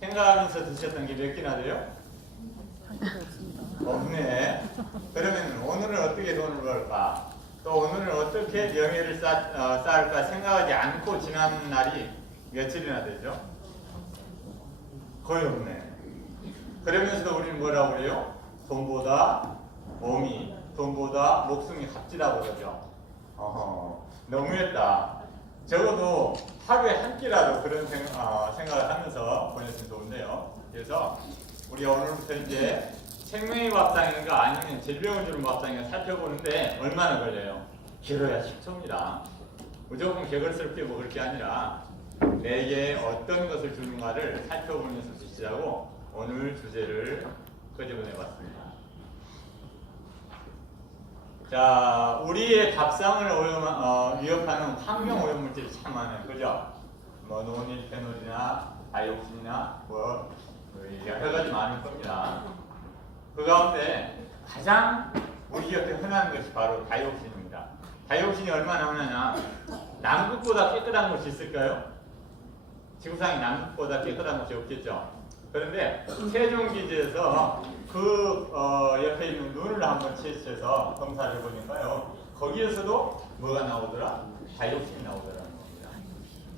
생각하면서 드셨던 게 몇 개나 돼요? 없네. 그러면 오늘은 어떻게 돈을 벌까? 또 오늘은 어떻게 명예를 쌓을까 생각하지 않고 지난 날이 며칠이나 되죠? 거의 없네. 그러면서도 우리는 뭐라고 그래요? 돈보다 몸이, 돈보다 목숨이 값지다고 그러죠. 너무했다. 적어도 하루에 한 끼라도 그런 생각을 하면서 보냈으면 좋은데요. 그래서 우리 오늘부터 이제 생명의 밥상인가 아니면 질병을 주는 밥상인가 살펴보는데 얼마나 걸려요? 길어야 10초입니다. 무조건 개걸스럽게 먹을 게 아니라 내게 어떤 것을 주는가를 살펴보면서 드시라고 오늘 주제를 끄집어내봤습니다. 자, 우리의 밥상을 위협하는 환경 오염물질이 참 많아요. 그죠? 뭐 노닐, 페놀이나 다이옥신이나 뭐 여러 가지 많을 겁니다. 그 가운데 가장 우리 곁에 흔한 것이 바로 다이옥신입니다. 다이옥신이 얼마나 흔하냐? 남극보다 깨끗한 곳이 있을까요? 지구상에 남극보다 깨끗한 곳이 없겠죠. 그런데 세종기지에서 그 옆에 있는 눈을 한번 채취해서 검사를 해보니까요, 거기에서도 뭐가 나오더라? 다이옥신이 나오더라는 겁니다.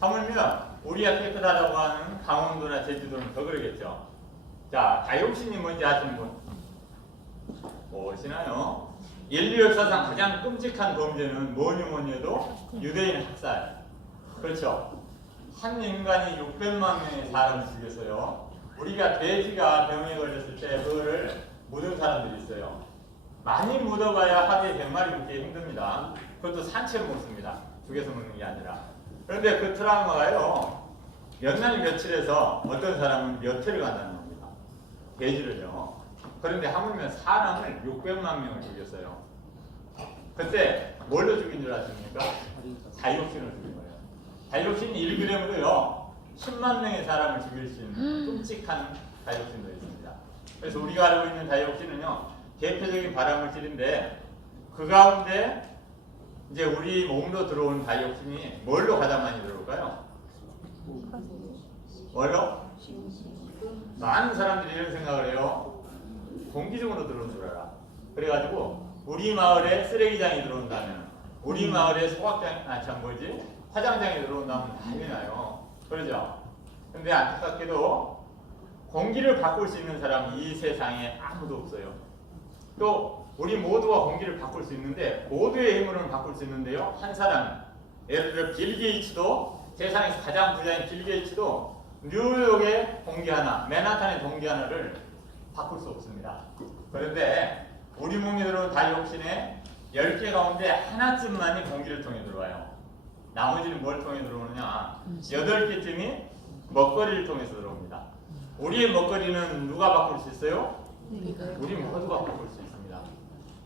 하물며 우리가 깨끗하다고 하는 강원도나 제주도는 더 그러겠죠. 자, 다이옥신이 뭔지 아시는 분? 무엇이나요? 인류 역사상 가장 끔찍한 범죄는 뭐니 해도 유대인 학살. 그렇죠? 한 인간이 600만 명의 사람을 죽였어요. 우리가 돼지가 병에 걸렸을 때 그거를 묻은 사람들이 있어요. 많이 묻어봐야 하루에 100마리 묻기 힘듭니다. 그것도 산채로 묻습니다. 죽여서 묻는 게 아니라. 그런데 그 트라우마가요, 몇 날 며칠에서 어떤 사람은 몇 해를 간다는 겁니다. 돼지를요. 그런데 하물며 사람을 600만 명을 죽였어요. 그때 뭘로 죽인 줄 아십니까? 다이옥신을 죽인 거예요. 다이옥신이 1g으로요 10만 명의 사람을 죽일 수 있는 끔찍한 다이옥신도 있습니다. 그래서 우리가 알고 있는 다이옥신은요, 대표적인 발암물질인데 그 가운데 이제 우리 몸으로 들어온 다이옥신이 뭘로 가장 많이 들어올까요? 뭘로? 많은 사람들이 이런 생각을 해요. 공기 중으로 들어온 줄 알아. 그래가지고 우리 마을에 쓰레기장이 들어온다면, 우리 마을에 화장장이 들어온다면 난리 나요. 그러죠? 근데 안타깝게도 공기를 바꿀 수 있는 사람이 이 세상에 아무도 없어요. 또 우리 모두가 공기를 바꿀 수 있는데, 모두의 힘으로는 바꿀 수 있는데요, 한 사람, 예를 들어 빌 게이츠도, 세상에서 가장 부자인 빌 게이츠도 뉴욕의 공기 하나, 맨하탄의 공기 하나를 바꿀 수 없습니다. 그런데 우리 몸에 들어온 다이옥신의 10개 가운데 하나쯤만이 공기를 통해 들어와요. 나머지는 뭘 통해 들어오느냐? 8개쯤이 먹거리를 통해서 들어옵니다. 우리의 먹거리는 누가 바꿀 수 있어요? 우리 모두가 바꿀 수 있습니다.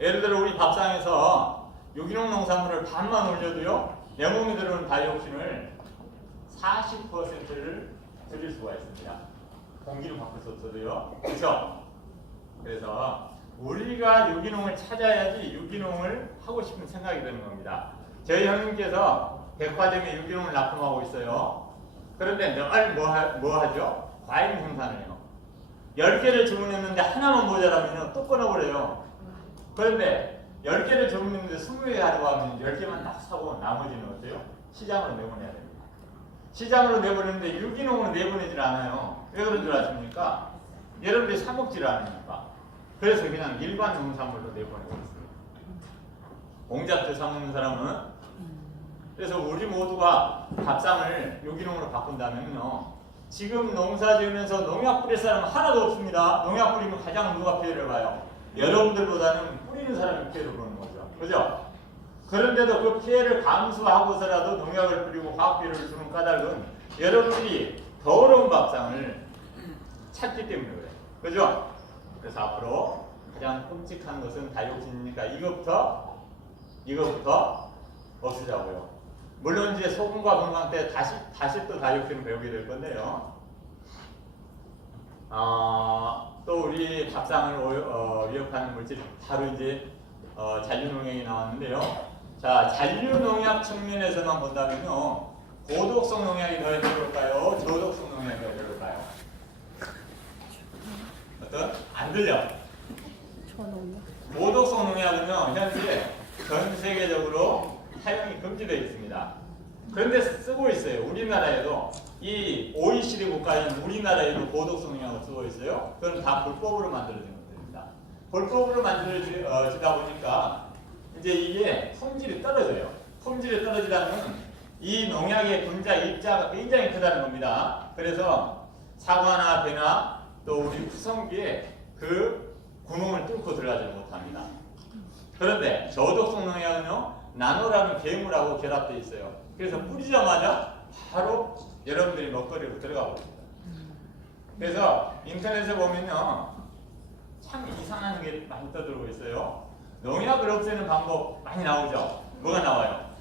예를 들어 우리 밥상에서 유기농 농산물을 반만 올려도요, 내 몸에 들어오는 다이옥신을 40%를 줄일 수가 있습니다. 공기를 바꿀 수 없어도요. 그렇죠? 그래서 우리가 유기농을 찾아야지 유기농을 하고 싶은 생각이 드는 겁니다. 저희 형님께서 백화점에 유기농을 납품하고 있어요. 그런데 늘 뭐 하죠? 과일 생산을 해요. 10개를 주문했는데 하나만 모자라면 또 끊어버려요. 그런데 10개를 주문했는데 20개 가져가면 10개만 딱 사고 나머지는 어때요? 시장으로 내보내야 됩니다. 시장으로 내보내는데 유기농으로 내보내질 않아요. 왜 그런 줄 아십니까? 여러분들이 사 먹지를 않으니까. 그래서 그냥 일반 농산물로 내보내고 있습니다. 공작주 사 먹는 사람은, 그래서 우리 모두가 밥상을 유기농으로 바꾼다면요, 지금 농사 지으면서 농약 뿌릴 사람은 하나도 없습니다. 농약 뿌리면 가장 누가 피해를 봐요? 여러분들보다는 뿌리는 사람이 피해를 보는 거죠. 그죠? 그런데도 그 피해를 감수하고서라도 농약을 뿌리고 화학비료를 주는 까닭은 여러분들이 더러운 밥상을 찾기 때문에 그래요. 그죠? 그래서 앞으로 가장 끔찍한 것은 다이옥신이니까 이거부터 없애자고요. 물론 이제 소금과 건강 때 다시 또 다이옥신을 배우게 될 건데요. 또 우리 밥상을 위협하는 물질, 바로 이제 잔류농약이 나왔는데요. 자, 잔류농약 측면에서만 본다면요, 고독성 농약이 더 들어올까요? 저독성 농약이 더 들어올까요? 들려? 고독성 농약은요 현재 전 세계적으로 사용이 금지되어 있습니다. 그런데 쓰고 있어요. 우리나라에도 이 OECD 국가인 우리나라에도 고독성 농약을 쓰고 있어요. 그건 다 불법으로 만들어진 것들입니다. 불법으로 만들어지다 보니까 이제 이게 품질이 떨어져요. 품질이 떨어지다는 이 농약의 분자 입자가 굉장히 크다는 겁니다. 그래서 사과나 배나 또 우리 후성기에 그 구멍을 뚫고 들어가지 못합니다. 그런데 저독성 농약은요 나노라는 괴물하고 결합되어 있어요. 그래서 뿌리자마자 바로 여러분들이 먹거리로 들어가 버립니다. 그래서 인터넷에 보면요 참 이상한 게 많이 떠들고 있어요. 농약을 없애는 방법 많이 나오죠. 뭐가 나와요?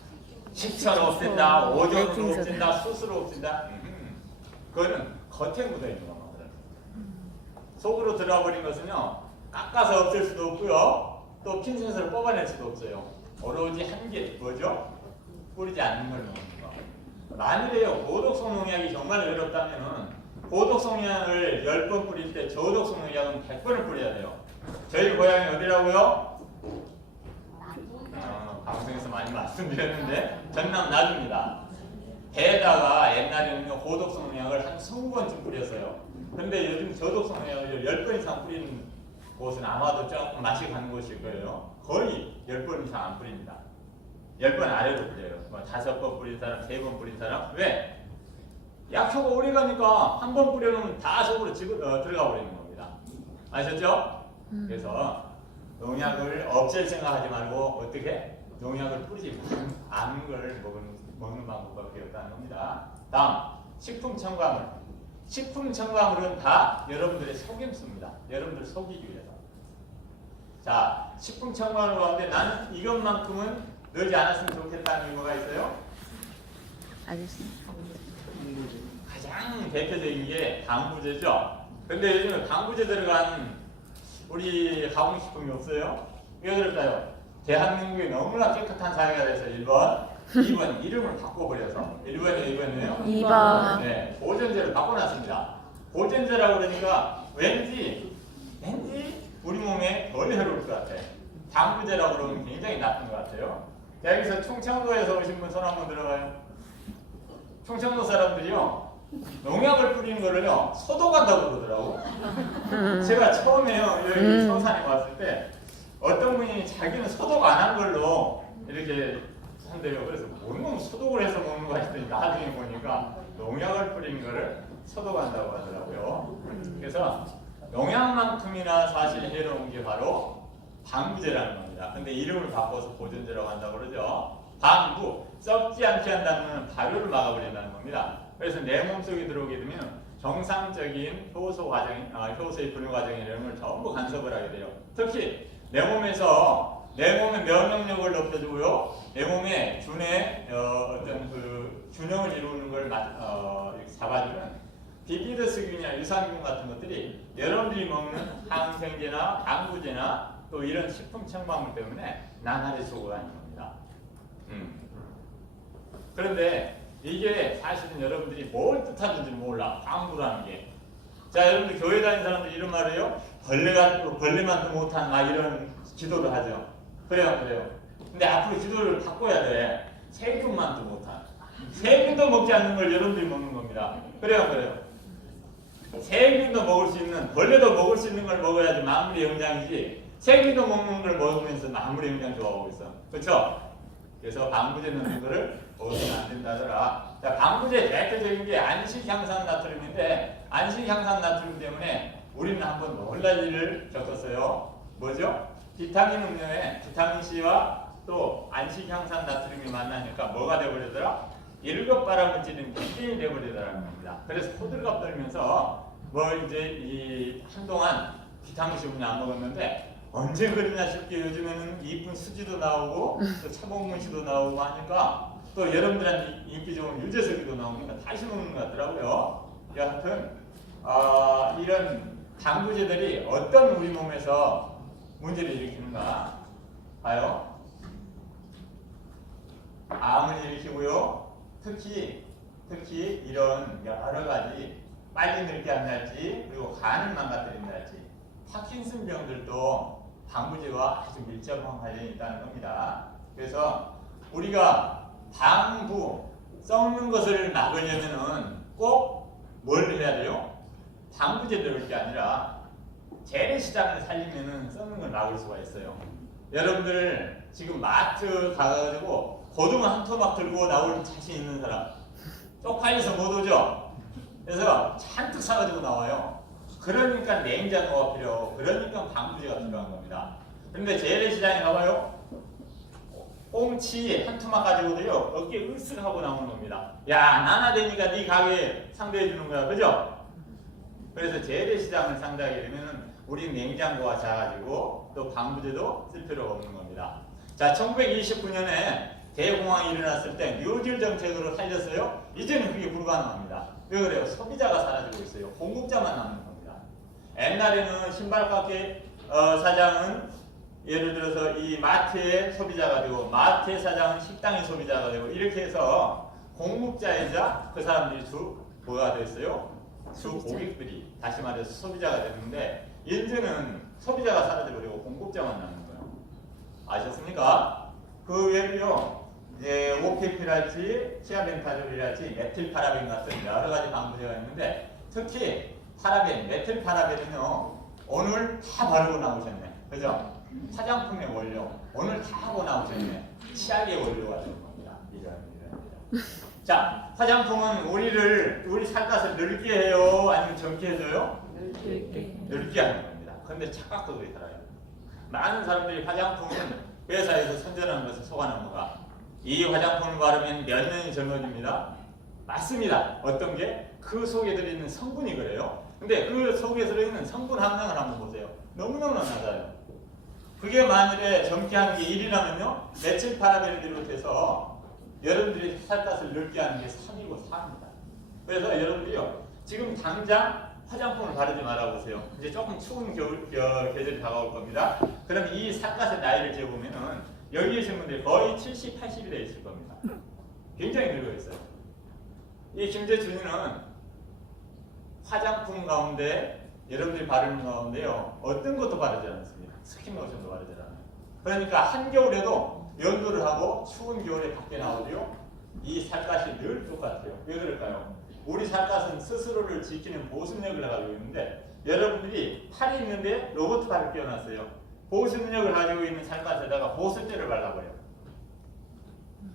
식초로 없앤다, 오존으로 없앤다, 수스로 없앤다. 그거는 겉에 묻어 있는 겁니다. 속으로 들어가 버린 것은요 깎아서 없앨 수도 없고요 또 핀셋으로 뽑아낼 수도 없어요. 오로지 한 개 뭐죠? 뿌리지 않는 걸 먹는 거. 만일에요 고독성 농약이 정말 어렵다면은 고독성 농약을 10번 뿌릴 때 저독성 농약은 100번을 뿌려야 돼요. 저희 고향이 어디라고요? 방송에서 많이 말씀드렸는데 전남 나주입니다. 배에다가 옛날에는요 고독성 농약을 한 20번쯤 뿌렸어요. 근데 요즘 저독성 농약을 10번 이상 뿌리는 곳은 아마도 조금 맛이 가는 곳일 거예요. 거의 10번 이상 안 뿌립니다. 10번 아래로 뿌려요. 뭐 5번 뿌린 사람, 3번 뿌린 사람. 왜? 약효가 오래 가니까 한 번 뿌려놓으면 다 속으로 들어가 버리는 겁니다. 아셨죠? 그래서 농약을 없앨 생각하지 말고 어떻게? 농약을 뿌리지 않은 걸 먹는 방법밖에 없다는 겁니다. 다음, 식품 첨가물. 식품 첨가물은 다 여러분들의 속임수입니다. 여러분들 속이기 위해서. 자, 식품 첨가물 가운데 나는 이것만큼은 넣지 않았으면 좋겠다는 뭐가 있어요? 알겠습니다. 가장 대표적인 게 방부제죠. 근데 요즘은 방부제 들어간 우리 가공식품이 없어요. 왜 그럴까요? 대한민국이 너무나 깨끗한 사회가 돼서 1번, 2번 이름을 바꿔버려서 1번이에요, 2번이에요? 2번. 네, 보존제를 바꿔놨습니다. 보존제라고 그러니까 왠지 우리 몸에 덜 해로울 것 같아. 방부제라고 그러면 굉장히 나쁜 것 같아요. 자, 여기서 충청도에서 오신 분 손 한번 들어봐요. 충청도 사람들이요 농약을 뿌리는 거를요 소독한다고 그러더라고. 제가 처음에요 여기 서산에 왔을 때 어떤 분이 자기는 소독 안 한 걸로 이렇게 한대요. 그래서 뭔 소독을 해서 먹는 거 했더니 나중에 보니까 농약을 뿌린 거를 소독한다고 하더라고요. 그래서 농약만큼이나 사실 해로운 게 바로 방부제라는 겁니다. 근데 이름을 바꿔서 보존제라고 한다고 그러죠. 방부, 썩지 않게 한다는 발효를 막아버린다는 겁니다. 그래서 내 몸속에 들어오게 되면 정상적인 효소 과정, 효소의 분해 과정 이런 걸 전부 간섭을 하게 돼요. 특히 내 몸에서 내 몸의 면역력을 높여주고요, 내 몸에 균의 어떤 그 균형을 이루는 걸 잡아주는 비피더스균이나 유산균 같은 것들이 여러분들이 먹는 항생제나 방부제나 또 이런 식품 첨가물 때문에 나날이 속어가는 겁니다. 그런데 이게 사실은 여러분들이 뭘 뜻하는지 몰라. 방부라는 게. 자, 여러분들 교회 다니는 사람들 이런 말이에요. 벌레만도 못한 막 이런 기도를 하죠. 그래요. 근데 앞으로 기도를 바꿔야 돼. 세균만도 못한. 세균도 먹지 않는 걸 여러분들이 먹는 겁니다. 그래요. 세균도 먹을 수 있는, 벌레도 먹을 수 있는 걸 먹어야지 마무리 영양이지. 세균도 먹는 걸 먹으면서 마무리 영양 좋아하고 있어. 그렇죠? 그래서 방부제 넣는 거를 먹으면 안 된다더라. 자, 방부제 대표적인 게 안식향산 나트륨인데 안식향산 나트륨 때문에 우리는 한번 놀랄 일을 겪었어요. 뭐죠? 비타민 음료에 비타민 C와 또 안식향산 나트륨이 만나니까 뭐가 되어버리더라? 일급바람을 기진이 되어버리더라는 겁니다. 그래서 호들갑 떨면서 뭐 이제 이 한동안 비타민 C 음료 안 먹었는데 언제 그러냐 싶게 요즘에는 이쁜 수지도 나오고 또 차범근 씨도 나오고 하니까 또 여러분들한테 인기 좋은 유재석이도 나오니까 다시 먹는 것 같더라고요. 여하튼 이런 방부제들이 어떤 우리 몸에서 문제를 일으키는가 봐요. 암을 일으키고요. 특히 이런 여러 가지 빨리 늙게 한달지 그리고 간을 망가뜨린달지 파킨슨 병들도 방부제와 아주 밀접한 관련이 있다는 겁니다. 그래서 우리가 방부, 썩는 것을 막으려면은 꼭 뭘 해야 돼요? 방부제를 넣을 게 아니라 재래시장을 살리면은 썩는 걸 막을 수가 있어요. 여러분들 지금 마트 가가지고 고등어 한 토막 들고 나올 자신 있는 사람 쪽팔려서 못 오죠? 그래서 잔뜩 사가지고 나와요. 그러니까 냉장고가 필요하고 그러니까 방부제가 필요한 겁니다. 그런데 재래시장에 가봐요. 꽁치 한 토막 가지고도요 어깨 으쓱하고 나오는 겁니다. 야 나나되니까 네 가게 상대해 주는 거야, 그죠? 그래서 재래시장을 상대하게 되면은 우리 냉장고가 작아지고 또 방부제도 쓸 필요가 없는 겁니다. 자, 1929년에 대공황이 일어났을 때 뉴딜 정책으로 살렸어요. 이제는 그게 불가능합니다. 왜 그래요? 소비자가 사라지고 있어요. 공급자만 남는 겁니다. 옛날에는 신발가게 사장은 예를 들어서 이 마트의 소비자가 되고 마트의 사장은 식당의 소비자가 되고 이렇게 해서 공급자이자 그 사람들이 주 뭐가 됐어요? 주 고객들이 다시 말해서 소비자가 됐는데 이제는 소비자가 사라져버리고 공급자만 남는 거예요. 아셨습니까? 그 외에도요 이제 OPP랄지 티아벤타졸이랄지 메틸파라벤 같은 여러 가지 방부제가 있는데 특히 파라벤, 메틸파라벤은요 오늘 다 바르고 나오셨네, 그죠? 화장품의 원료 오늘 다 하고 나오셨네. 치약의 원료가 되는 겁니다. 이런. 자, 화장품은 우리 살갗을 늙게 해요? 아니면 젊게 해줘요? 늙게 하는 겁니다. 그런데 착각도 살아요. 많은 사람들이 화장품은 회사에서 선전하는 것을 속아는 거가 이 화장품을 바르면 몇 년이 젊어집니다. 맞습니다. 어떤 게? 그 속에 들어있는 성분이 그래요. 근데 그 속에 들어있는 성분 함량을 한번 보세요. 너무너무 낮아요. 그게 만일에 젊게 하는 게 1이라면요 메틸 파라벤을 비롯해서 여러분들이 살갗을 늙게 하는 게 3이고 4입니다. 그래서 여러분들이요 지금 당장 화장품을 바르지 말아보세요. 이제 조금 추운 계절이 다가올 겁니다. 그럼 이 살갗의 나이를 재보면은 여기 계신 분들이 거의 70, 80이 되어 있을 겁니다. 굉장히 늙어 있어요. 이 김재준이는 화장품 가운데 여러분들이 바르는 가운데요 어떤 것도 바르지 않습니다. 스킨로션도 바르지 않아요. 그러니까 한겨울에도 연두를 하고 추운 겨울에 밖에 나오죠. 이 살갗이 늘 똑같아요. 왜 그럴까요? 우리 살갗은 스스로를 지키는 보습력을 가지고 있는데 여러분들이 팔이 있는데 로봇 팔을 끼워놨어요. 보습력을 가지고 있는 살갗에다가 보습제를 발라버려요.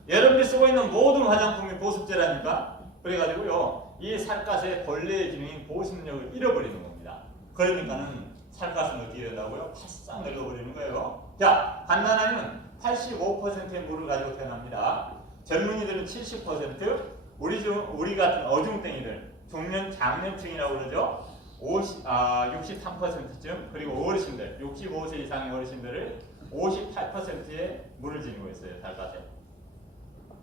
여러분들이 쓰고 있는 모든 화장품이 보습제라니까. 그래가지고요 이 살갗의 본래의 기능인 보습력을 잃어버리는 겁니다. 그러니까는 살갗은 어떻게 된다고요? 바싹 늙어버리는 거예요. 자, 갓난아이는 85%의 물을 가지고 태어납니다. 젊은이들은 70%, 우리 같은 어중땡이들, 중년 장년층이라고 그러죠. 63%쯤, 그리고 어르신들, 65세 이상의 어르신들을 58%의 물을 지니고 있어요, 살갗에.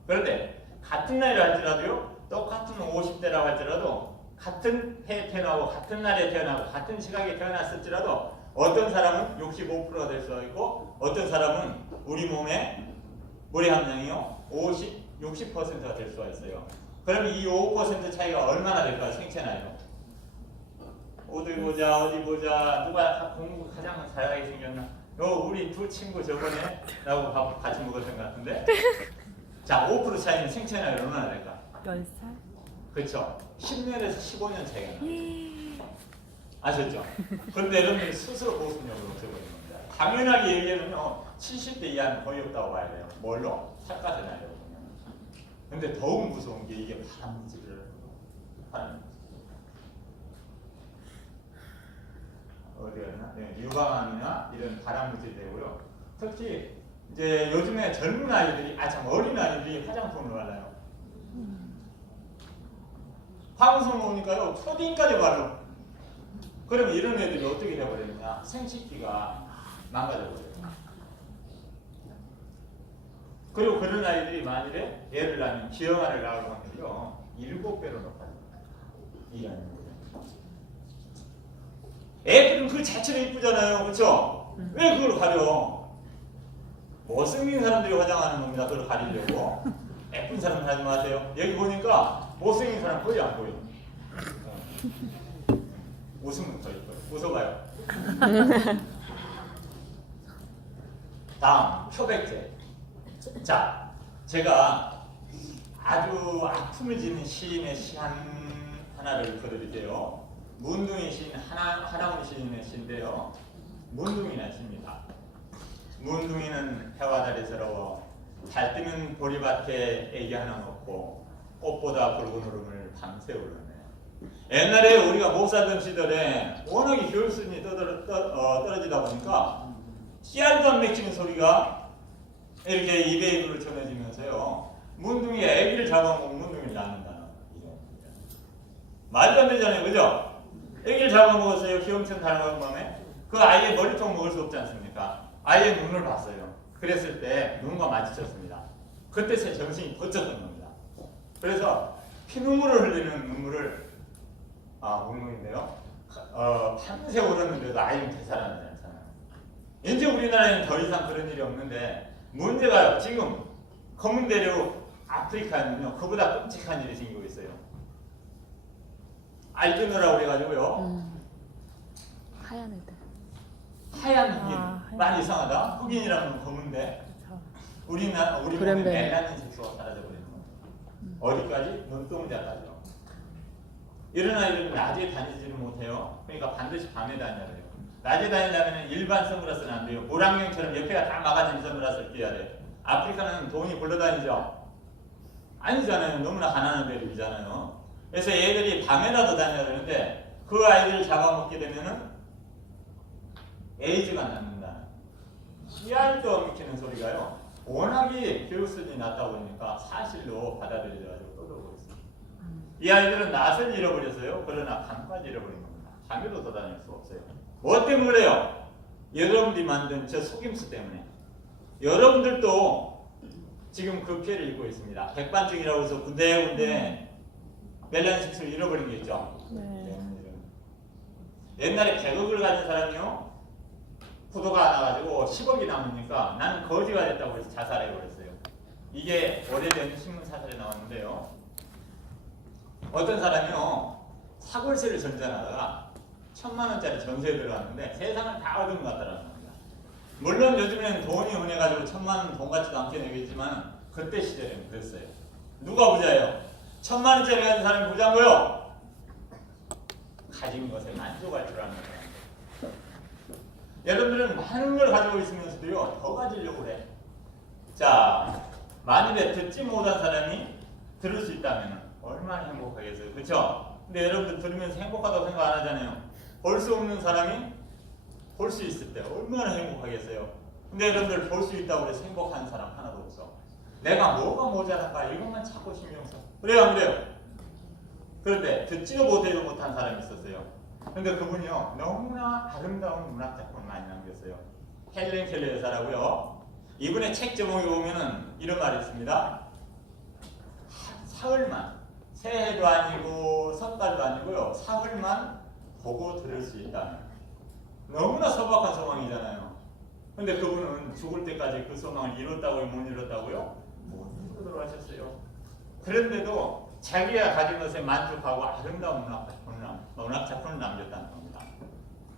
그런데 같은 나이를 할지라도요, 똑같은 50대라고 할지라도 같은 해에 태어나고 같은 날에 태어나고 같은 시각에 태어났을지라도 어떤 사람은 65%가 될 수가 있고 어떤 사람은 우리 몸의 물의 함량이요 60%가 될 수가 있어요. 그럼 이 5% 차이가 얼마나 될까요? 생체 나이로. 어디 보자 누가 공부 가장 잘하게 생겼나? 우리 두 친구 저번에 나하고 밥 같이 먹었던 것 같은데 자 5% 차이는 생체 나이로 얼마나 될까? 10살? 그렇죠. 10년에서 15년 차이가 나요. 아셨죠? 그런데 여러분들이 스스로 보습력을 없애버리는 겁니다. 당연하게 얘기하면요 70대 이하는 거의 없다고 봐야 돼요. 뭘로? 살갗의 나이로 보면. 근데 더욱 무서운 게 이게 발암물질을 어디였나? 네, 유방암이나 이런 발암물질이 되고요. 특히 이제 요즘에 젊은 아이들이 참 어린 아이들이 화장품을 발라요. 방송 오니까요 초딩까지 발라. 그러면 이런 애들이 어떻게 돼버리느냐? 생식기가 망가져버려요. 그리고 그런 아이들이 만일에 애를 낳으면 기형아를 낳을 확률이요 7배로 높아집니다. 이 아이는. 애들은 그 자체로 이쁘잖아요, 그렇죠? 왜 그걸 가려? 못생긴 사람들이 화장하는 겁니다. 그걸 가리려고. 예쁜 사람들 하지 마세요. 여기 보니까 못생긴 사람 거의 안 보여. 웃으면 더 이뻐요. 웃어봐요. 다음 표백제. 자, 제가 아주 아픔을 지는 시인의 시 하나를 읽어드릴게요. 문둥이 시인 하나훈 시인의 시인데요. 문둥이란 시입니다. 문둥이는 해와 달이 서러워 달 뜨는 보리밭에 애기 하나 놓고 꽃보다 붉은 울음을 밤새 울르네. 옛날에 우리가 못 살던 시절에 워낙에 겨울수준이 떨어지다 보니까 씨알도 안 맺히는 소리가 이렇게 입에 입으로 전해지면서요. 문둥이가 애기를 잡아먹으면 문둥이를 낳는다는 이야기입니다. 말도 안 되잖아요. 그죠? 애기를 잡아먹었어요. 기영천 닮은 밤에. 그 아이의 머리통 먹을 수 없지 않습니까? 아이의 눈을 봤어요. 그랬을 때 눈과 마주쳤습니다. 그때 제 정신이 번쩍한 겁니다. 그래서 피눈물을 흘리는 눈물을 운명인데요. 밤새 울었는데도 아이는 되살아나지 않잖아요. 이제 우리나라에는 더 이상 그런 일이 없는데 문제가요. 지금 검은 대륙 아프리카는요. 그보다 끔찍한 일이 생기고 있어요. 알비노라고 그래가지고요. 하얀 애들. 하얀 흑인. 하얀. 많이 이상하다. 흑인이라는 건 검은데 우리 몸에 멜라닌 색소가 사라져버리는 거예요. 어디까지? 눈동자까지요. 이런 아이들은 낮에 다니지를 못해요. 그러니까 반드시 밤에 다녀야 돼요. 낮에 다니려면 일반 선글라스는 안 돼요. 물안경처럼 옆에가 다 막아진 선글라스를 끼워야 돼요. 아프리카는 돈이 굴러다니죠? 아니잖아요. 너무나 가난한 대륙이잖아요. 그래서 얘들이 밤에라도 다녀야 되는데 그 아이들을 잡아먹게 되면은 에이즈가 낫는다. 씨알도 미치는 소리가요. 워낙에 교육 수준이 낮다 보니까 사실로 받아들여가지고 떠들고 있어요. 이 아이들은 낯을 잃어버렸어요. 그러나 감까지 잃어버린 겁니다. 밤에도 더 다닐 수 없어요. 뭐 때문에 그래요? 여러분들이 만든 저 속임수 때문에. 여러분들도 지금 그 피해를 입고 있습니다. 백반증이라고 해서 군데군데 멜라닌 색소를 잃어버린 게 있죠. 네. 옛날에 100억을 가진 사람이요. 부도가 나가지고 10억이 남으니까 나는 거지가 됐다고 해서 자살해버렸어요. 이게 오래된 신문 사설에 나왔는데요. 어떤 사람이요. 사골세를 전전하다가 1000만 원짜리 전세에 들어갔는데 세상을 다 얻은 것 같다는 겁니다. 물론 요즘에는 돈이 흔해가지고 1000만 원 돈 같지도 않게 내겠지만 그때 시절에는 그랬어요. 누가 부자예요? 1000만 원짜리 가진 사람이 부자고요. 가진 것에 만족할 줄 아는 거예요. 여러분들은 많은 걸 가지고 있으면서도요 더 가지려고 그래. 자, 만일에 듣지 못한 사람이 들을 수 있다면 얼마나 행복하겠어요. 그렇죠? 근데 여러분들 들으면서 행복하다고 생각 안 하잖아요. 볼 수 없는 사람이 볼 수 있을 때 얼마나 행복하겠어요. 근데 여러분들 볼 수 있다고 해서 행복한 사람 하나도 없어. 내가 뭐가 모자랄까 이것만 찾고 신경 써. 그래요 안 그래요? 그런데 듣지도 못한 사람이 있었어요. 근데 그분이요 너무나 아름다운 문학 작품을 많이 남겼어요. 헬렌 켈러 여사라고요. 이분의 책 제목에 보면은 이런 말이 있습니다. 사흘만, 새해도 아니고 석달도 아니고요. 사흘만 보고 들을 수 있다. 너무나 소박한 소망이잖아요. 근데 그분은 죽을 때까지 그 소망을 이뤘다고요? 못 이뤘다고요? 못 이루도록 하셨어요. 그런데도 자기가 가진 것에 만족하고 아름다운 문학 작품을 남겼다는 겁니다.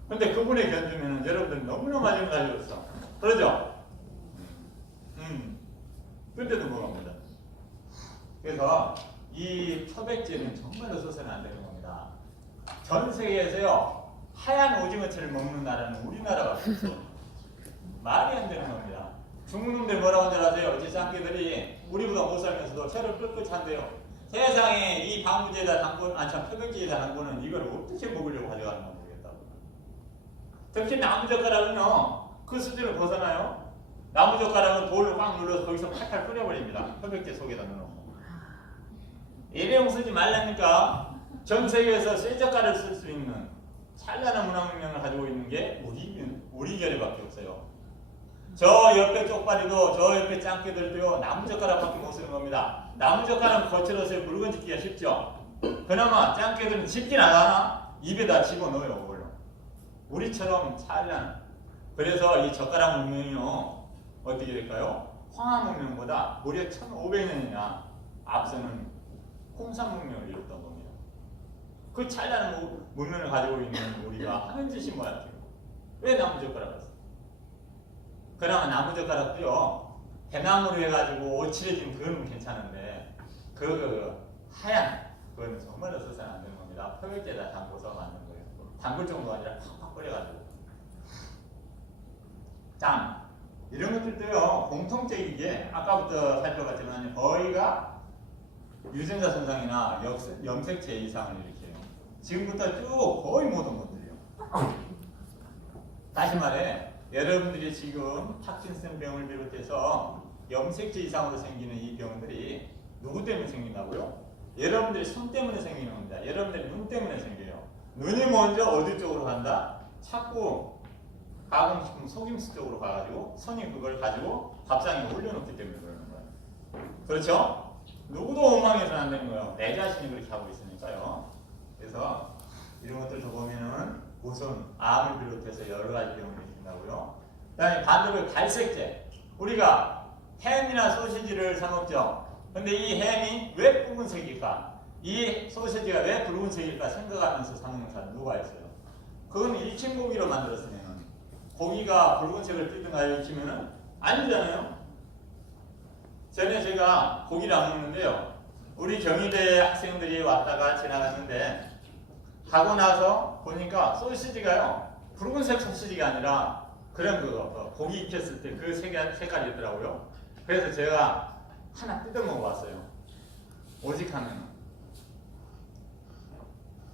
근데 그분의 견주면은 여러분들 너무나 마찬가지였어. 그러죠? 그때도 뭐갑니다. 그래서 이 표백제는 정말로 써서는 안 되는 겁니다. 전 세계에서요 하얀 오징어채를 먹는 나라는 우리나라밖에 없어. 말이 안 되는 겁니다. 중국놈들 뭐라고 하는지 아세요? 제 짱깨들이 우리보다 못 살면서도 채를 끌끌 찬대요. 세상에 이 방부제에다 담근, 표백제에다 담그는 이걸 어떻게 먹으려고 가져가는가 모르겠다고. 특히 나무젓가락은요 그 수준을 벗어나요. 나무젓가락은 돌로 꽉 눌러서 거기서 팔팔 끓여버립니다. 표백제 속에다 넣어놓고. 일회용 쓰지 말라니까. 전 세계에서 쇠젓가락을 쓸 수 있는 찬란한 문화문명을 가지고 있는 게 우리 결의밖에 없어요. 저 옆에 쪽발이도 저 옆에 짱깨들도요 나무젓가락밖에 못 쓰는 겁니다. 나무젓가락은 거칠어서 물건 집기가 쉽죠. 그나마 짱깨들은 집긴 안 하나 입에다 집어넣어요. 원래. 우리처럼 찬란. 그래서 이 젓가락 문명이요 어떻게 될까요? 황하 문명보다 무려 1500년이나 앞서는 홍산 문명을 이뤘던 겁니다. 그 찬란한 문면을 가지고 있는 우리가 하는 짓이 뭐야? 왜 나무젓가락을 써? 그러면 나무젓가락도요, 대나무로 해가지고 오칠해진 그건 괜찮은데 그 하얀 그거는 정말로 써서는 안 되는 겁니다. 표백제에다 담궈서 만든 거예요. 담글 정도가 아니라 팍팍 끓여가지고. 자, 이런 것들도요, 공통적인 게 아까부터 살펴봤지만 거의가 유전자 손상이나 염색체 이상을 일으켜요. 지금부터 쭉 거의 모든 것들이요. 다시 말해, 여러분들이 지금 파킨슨 병을 비롯해서 염색체 이상으로 생기는 이 병들이 누구 때문에 생긴다고요? 여러분들의 손 때문에 생기는 겁니다. 여러분들의 눈 때문에 생겨요. 눈이 먼저 어디 쪽으로 간다? 자꾸 가공식품 속임수 쪽으로 가가지고 손이 그걸 가지고 밥상에 올려놓기 때문에 그러는 거예요. 그렇죠? 누구도 원망해서는 안 되는 거예요. 내 자신이 그렇게 하고 있으니까요. 그래서 이런 것들 보면은 우선 암을 비롯해서 여러 가지 병을 일으킨다고요. 그다음에 반대로 갈색제. 우리가 햄이나 소시지를 사 먹죠. 근데 이 햄이 왜 붉은색일까? 이 소시지가 왜 붉은색일까 생각하면서 사 먹는 사람 누가 있어요? 그건 익힌 고기로 만들었으면 고기가 붉은색을 띠든가 익히면은 아니잖아요. 전에 제가 고기를 안 먹는데요. 우리 경희대 학생들이 왔다가 지나갔는데 가고 나서 보니까 소시지가요, 붉은색 소시지가 아니라 그런 그거 고기 익혔을 때 그 색깔이더라고요. 그래서 제가 하나 뜯어 먹어봤어요. 오직 하면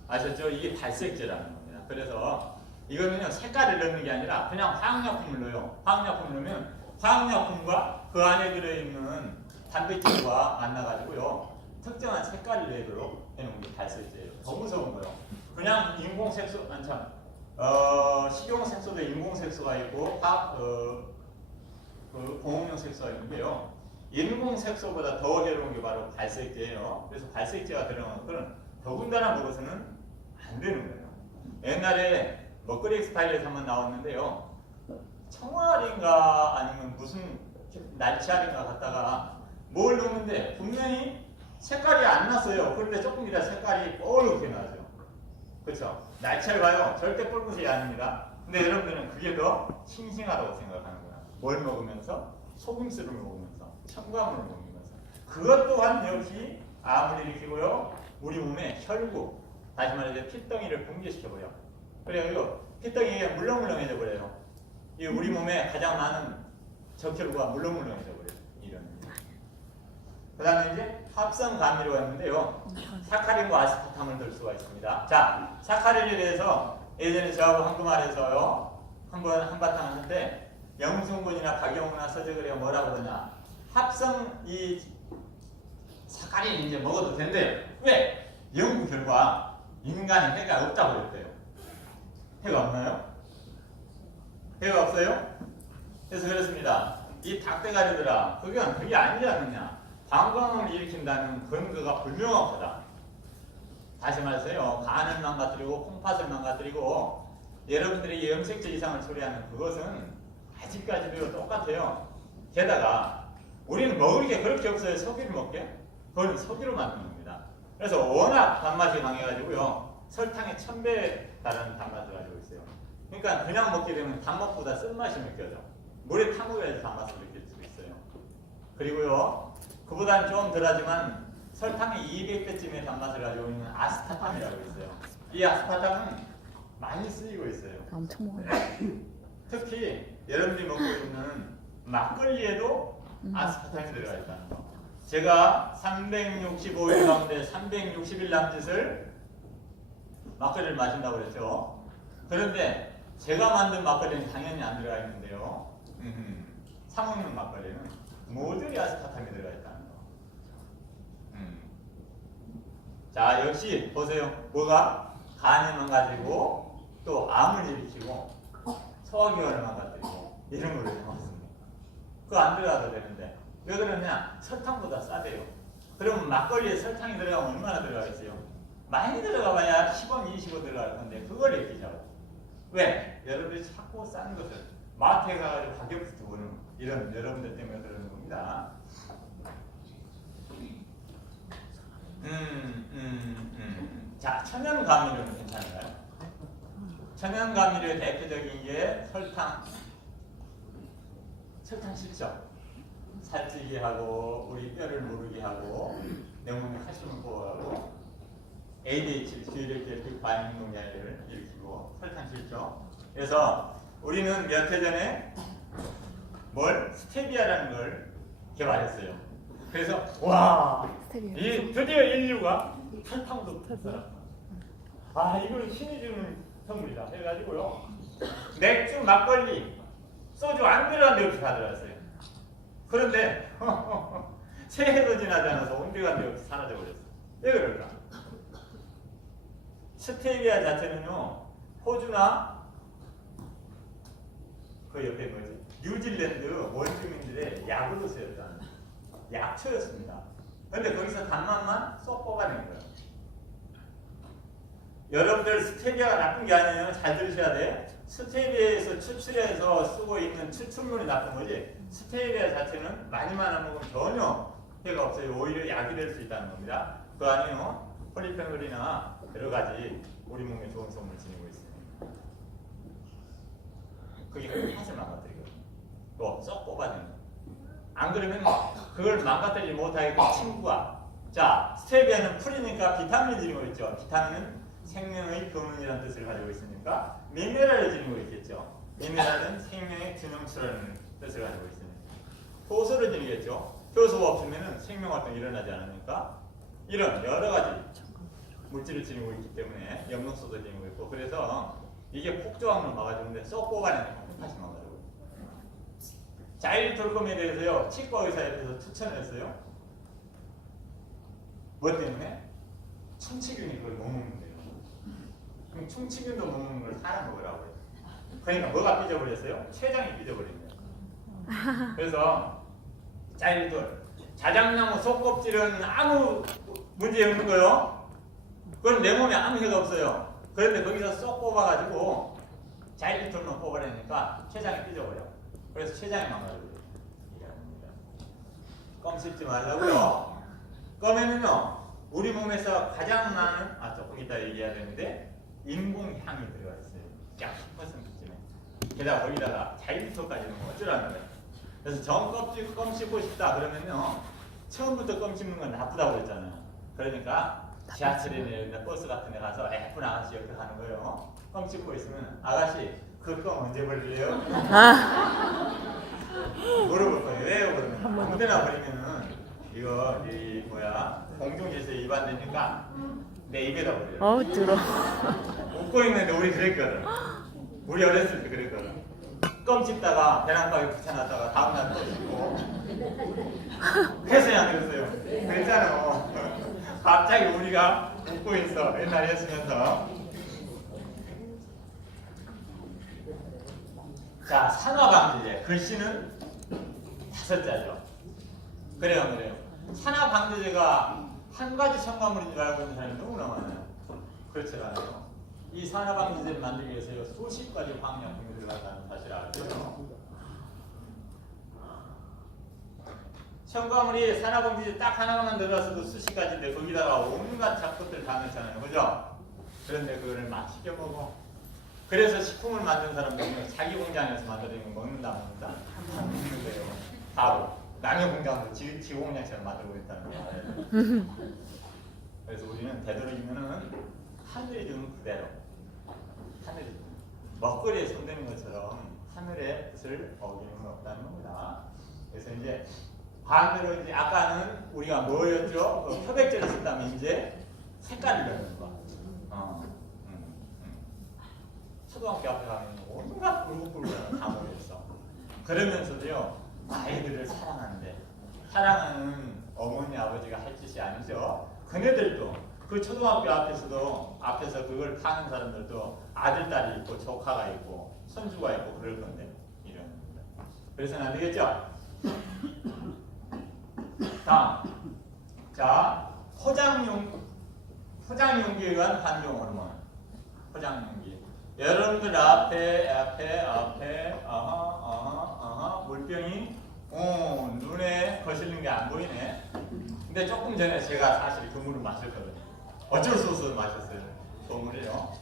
아셨죠? 이게 발색제라는 겁니다. 그래서 이거는요, 색깔을 넣는 게 아니라 그냥 화학약품을 넣어요. 화학약품을 넣으면 화학약품과 그 안에 들어있는 단백질과 만나가지고요, 특정한 색깔을 내도록 해놓은 게 발색제예요. 더 무서운 거예요. 그냥 인공색소, 식용색소도 인공색소가 있고 공업용 색소가 있는데요. 인공색소보다 더 어려운 게 바로 발색제예요. 그래서 발색제가 들어간 것들은 더군다나 먹어서는 안 되는 거예요. 옛날에 먹거리 엑스파일에서 한번 나왔는데요. 청알인가 아니면 무슨 날치알인가 갖다가 뭘 넣는데 분명히 색깔이 안 났어요. 그런데 조금 이따 색깔이 뻘겋게 나죠. 그렇죠? 날치알 봐요. 절대 붉은색이 아닙니다. 근데 여러분들은 그게 더 싱싱하다고 생각하는 거야. 뭘 먹으면서? 속임수를 먹으면서, 첨가물을 먹으면서. 그것 또한 역시 암을 일으키고요. 우리 몸의 혈구, 다시 말해서 피덩이를 붕괴시켜버려. 그래요. 피덩이가 물렁물렁해져 버려요. 이 우리 몸에 가장 많은 적혈구가 물렁물렁해져 버려요. 이런. 그 다음에 이제 합성 감미료가 있는데요. 사카린과 아스파탐을 들 수가 있습니다. 자, 사카린에 대해서 예전에 저하고 한국말에서요, 한바탕 하는데, 영순군이나 박영우나 서적을에 뭐라고 그러냐. 합성 이 사카린 이제 먹어도 된대요. 왜? 연구 결과 인간에 해가 없다고 그랬대요. 해가 없나요? 해가 없어요? 그래서 그렇습니다. 이 닭대가리들아, 그게 아니지 않느냐. 방광을 일으킨다는 근거가 불명확하다. 다시 말해서요, 간을 망가뜨리고 콩팥을 망가뜨리고 여러분들이 염색체 이상을 초래하는 그것은 아직까지도 똑같아요. 게다가 우리는 먹을 게 그렇게 없어요. 석유를 먹게? 그건 석유로 만든 겁니다. 그래서 워낙 단맛이 강해가지고요, 설탕의 1000배에 달하는 단맛을 가지고 있어요. 그러니까 그냥 먹게 되면 단맛보다 쓴맛이 느껴져. 물에 타먹어야지 단맛을 느낄 수 있어요. 그리고요, 그보다는 좀 덜하지만 설탕의 200배쯤의 단맛을 가지고 있는 아스파탐이라고 있어요. 이 아스파탐은 많이 쓰이고 있어요. 엄청 먹어요. 특히 여러분들이 먹고 있는 막걸리에도 아스파탐이 들어가 있다는 거. 제가 365일 가운데 360일 남짓을 막걸리를 마신다고 그랬죠. 그런데 제가 만든 막걸리는 당연히 안 들어가 있는데요. 사 먹는 막걸리는 모조리 아스파탐이 들어가 있다는 거. 자, 역시 보세요. 뭐가? 간을 망가지고 또 암을 일으키고 소화기관을 망가뜨리고 이런 걸 해먹습니다. 그거 안 들어가도 되는데 왜 그러냐? 설탕보다 싸대요. 그러면 막걸리에 설탕이 들어가면 얼마나 들어가겠어요? 많이 들어가봐야 10원, 20원 들어갈 건데 그걸 얘기하자고. 왜? 여러분들이 자꾸 싼 것을 마트에 가가지고 가격부터 보는 이런 여러분들 때문에 그러는 겁니다. 자, 천연감미료는 괜찮은가요? 천연감미료의 대표적인 게 설탕. 설탕 싫죠? 살찌게 하고 우리 뼈를 무르게 하고 내 몸에 칼슘을 보호하고 ADHD 주의력결핍 반응 동작을 일으키고 설탕 싫죠? 그래서 우리는 몇 해 전에 스테비아라는 걸 개발했어요. 그래서 와, 이 드디어 인류가 설탕도 없었어요. 아, 이건 신이 주는 선물이다 해가지고요. 맥주, 막걸리, 소주 안 들어간 데 없이 다 들어갔어요. 그런데 새해도 지나지 않아서 온데간 데 없이 사라져 버렸어요. 왜 그럴까? 스테비아 자체는요, 호주나 그 옆에 뉴질랜드 원주민들의 약으로 쓰였던 약초였습니다. 그런데 거기서 단맛만 쏙 뽑아낸 거예요. 여러분들 스테비아가 나쁜 게 아니에요. 잘 들으셔야 돼. 스테비아에서 추출해서 쓰고 있는 추출물이 나쁜 거지. 스테비아 자체는 많이만 안 먹으면 전혀 해가 없어요. 오히려 약이 될 수 있다는 겁니다. 그 안에요. 폴리페놀이나 여러 가지 우리 몸에 좋은 성분을 지니고 있습니다. 그게 맛을 망가뜨리거든요. 또 쏙 뽑아내는 거. 안 그러면 그걸 망가뜨리지 못하게 친구가. 자, 스테비아는 풀이니까 비타민을 지니고 있죠. 비타민은 생명의 근원이라는 뜻을 가지고 있으니까 미네랄을 지니고 있겠죠. 미네랄은 생명의 균형추라는 뜻을 가지고 있습니다. 효소를 지니겠죠. 효소가 없으면 생명 활동이 일어나지 않으니까 이런 여러 가지 물질을 지니고 있기 때문에 엽록소도 지니고 있고 그래서 이게 폭조함을 막아주는데 쏙 뽑아내는 다시 막아주고. 자일톨컴에 대해서요 치과 의사협회에서 추천을 했어요. 뭐 때문에? 충치균이 그걸 못 먹는데요. 그럼 충치균도 못 먹는 걸 사람 먹으라고요. 그러니까 뭐가 삐져버렸어요? 췌장이 삐져버린 거예요. 그래서 자일톨 자작나무 속껍질은 아무 문제 없는 거요. 그건 내 몸에 아무 해가 없어요. 그런데 거기서 쏙 뽑아가지고 자일톨만 뽑아내니까 췌장이 삐져버려. 그래서 췌장이 망가져요. 껌 씹지 말라고요. 껌에는요 우리 몸에서 가장 많은 조금 이따 얘기해야 되는데 인공향이 들어가 있어요. 약 10%쯤에. 게다가 거기다가 자일톨까지 넣으면 어쩌라는 거예요. 그래서 껌 씹고 싶다 그러면요 처음부터 껌 씹는 건 나쁘다고 그랬잖아요. 그러니까 지하철에 내리는 버스 같은 데 가서 예쁜 아가씨 옆에 가는 거예요. 껌 씹고 있으면 아가씨 그 껌 언제 버릴래요? 물어볼 거예요. 왜요? 그러면 아무데나 버리면은 이거 공중질서에 위반되니까 내 입에다 버려요. 들어. 웃고 있는데 우리 그랬거든. 우리 어렸을 때 그랬거든. 껌 씹다가 배낭박에 붙여놨다가 다음날 또 씹고 회사에 안 그랬어요. 그랬잖아. 갑자기 우리가 웃고 있어. 옛날에 했으면서. 자, 산화방지제. 글씨는 5자죠. 그래요. 산화방지제가 한 가지 첨가물인 줄 알고 있는 사람이 너무나 많아요. 그렇지 않아요. 이 산화방지제를 만들기 위해서 수십 가지 화학약품이 들어간다는 사실을 알고요. 첨가물이 산화방지제 딱 하나만 들어갔어도 수십 가지인데 거기다가 온갖 잡것들 다 넣잖아요. 그죠? 그런데 그거를 막 시켜 먹어. 그래서 식품을 만드는 사람들은 자기 공장에서 만들어진 거 먹는다. 안 먹는 거예요. 바로 남의 공장으로 지 공장처럼 만들고 있다는 거예요. 그래서 우리는 되도록이면은 하늘이 주는 그대로 하늘이 주는 먹거리에 손대는 것처럼 하늘의 뜻을 어기는 건 없다는 겁니다. 그래서 이제 반대로 이제 아까는 우리가 뭐였죠? 표백제를 쓴다면 이제 색깔을 넣는 거. 초등학교 앞에 가면 온갖 붉은불을 다 모였어. 그러면서도요 아이들을 사랑하는데 사랑하는 어머니 아버지가 할 짓이 아니죠. 그네들도 그 초등학교 앞에서 그걸 파는 사람들도 아들 딸이 있고 조카가 있고 손주가 있고 그럴 건데 이런. 그래서는 안 되겠죠. 다음. 자, 포장용기에 의한 반경 호르몬. 포장용기. 여러분들 앞에 물병이 눈에 거슬리는 게 안 보이네. 근데 조금 전에 제가 사실 그 물을 마셨거든요. 어쩔 수 없어서 마셨어요. 건물이요.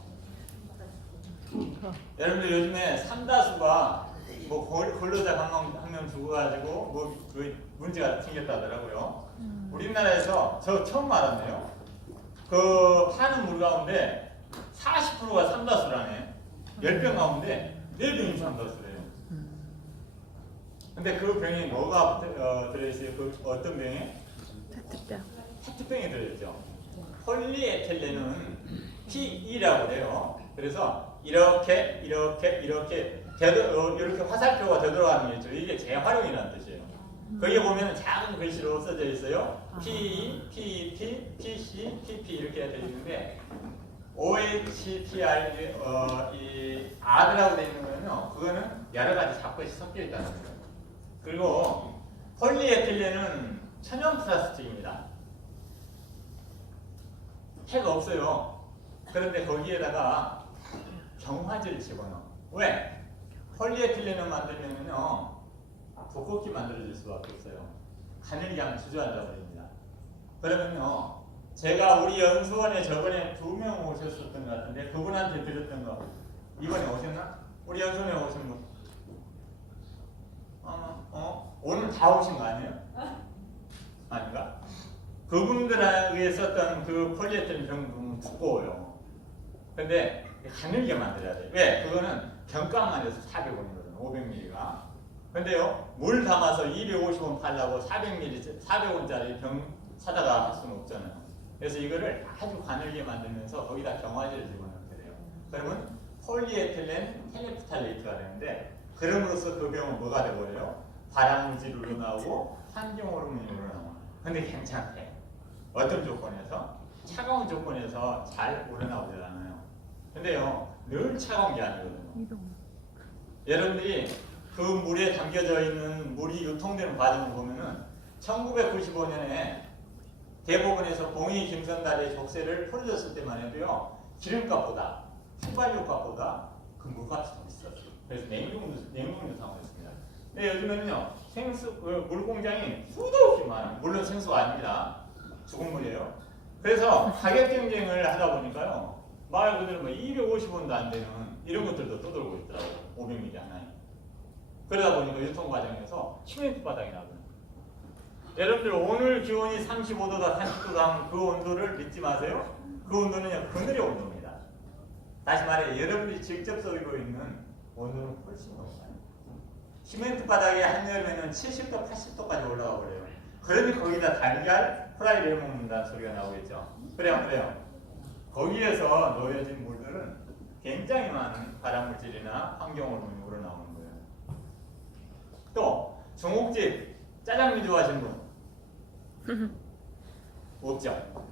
여러분들 요즘에 삼다수가 뭐 근로자 한 명 죽어가지고 뭐 문제가 생겼다 하더라고요. 우리나라에서 저 처음 알았네요. 그 파는 물 가운데 40%가 삼다수라네. 10병 가운데 4병이 삼다수래요. 근데 그 병에 뭐가 들어있어요? 그 어떤 병에? 페트병. 페트병이 들어있죠. 폴리에틸렌은 PE라고 해요. 그래서 이렇게 화살표가 되돌아가는 게 있죠. 이게 재활용이라는 뜻이에요. 거기에 보면 작은 글씨로 써져 있어요. PE, PEP, PC, PP 이렇게 되어 있는데 OHPR 이 R이라고 되어 있는 거는요. 그거는 여러 가지 잡것이 섞여 있다는 거예요. 그리고 폴리에틸렌은 천연 플라스틱입니다. 해가 없어요. 그런데 거기에다가 경화제를 집어넣어. 왜? 폴리에틸렌을 만들면요 두껍게 만들어질 수밖에 없어요. 가늘게 주저앉아 버립니다. 그러면요 제가 우리 연수원에 저번에 2명 오셨었던 것 같은데 그분한테 드렸던 거 이번에 오셨나? 우리 연수원에 오신 분? 오늘 다 오신 거 아니에요? 아닌가? 그분들에 썼던 그 폴리에틸렌 병은 두꺼워요. 근데 가늘게 만들어야 돼. 왜? 그거는 병값만 해서 400원이거든. 500ml가. 근데요, 물 담아서 250원 팔라고 400ml, 400원짜리 병 사다가 할 수는 없잖아요. 그래서 이거를 아주 가늘게 만들면서 거기다 경화제를 집어넣게 돼요. 그러면 폴리에틸렌 텔레프탈레이트가 되는데, 그럼으로써 그 병은 뭐가 되버려요? 발암물질로 나오고 환경호르몬으로 나와요. 근데 괜찮대. 어떤 조건에서? 차가운 조건에서 잘 우러나오잖아요. 근데요, 늘 차가운 게 아니거든요. 여러분들이 그 물에 담겨져 있는 물이 유통되는 과정을 보면은 1995년에 대법원에서 봉이 김선달의 족쇄를 풀어줬을 때만 해도요, 기름값보다, 휘발유값보다 그 물값이 더 비쌌어요. 그래서 냉동유 상황이었습니다. 근데 요즘에는요, 물 공장이 수도 없이 많아요. 물론 생수가 아닙니다. 죽은 물이에요. 그래서 가격 경쟁을 하다 보니까요, 말 그대로 뭐 250원도 안 되는 이런 것들도 떠돌고 있더라고요. 500ml 하나에. 그러다 보니까 유통 과정에서 시멘트 바닥이 나거든요. 여러분들 오늘 기온이 35도다 30도다 하면 그 온도를 믿지 마세요. 그 온도는요, 그늘의 온도입니다. 다시 말해 여러분들이 직접 쏘이고 있는 온도는 훨씬 높아요. 시멘트 바닥에 한여름에는 70도, 80도까지 올라가 버려요. 그러니 거기다 달걀 프라이를 해먹는다는 소리가 나오겠죠. 그래요. 거기에서 놓여진 물들은 굉장히 많은 발암물질이나 환경호르몬이 우러나오는 거예요. 또 중국집 짜장면 좋아하시는 분? 없죠?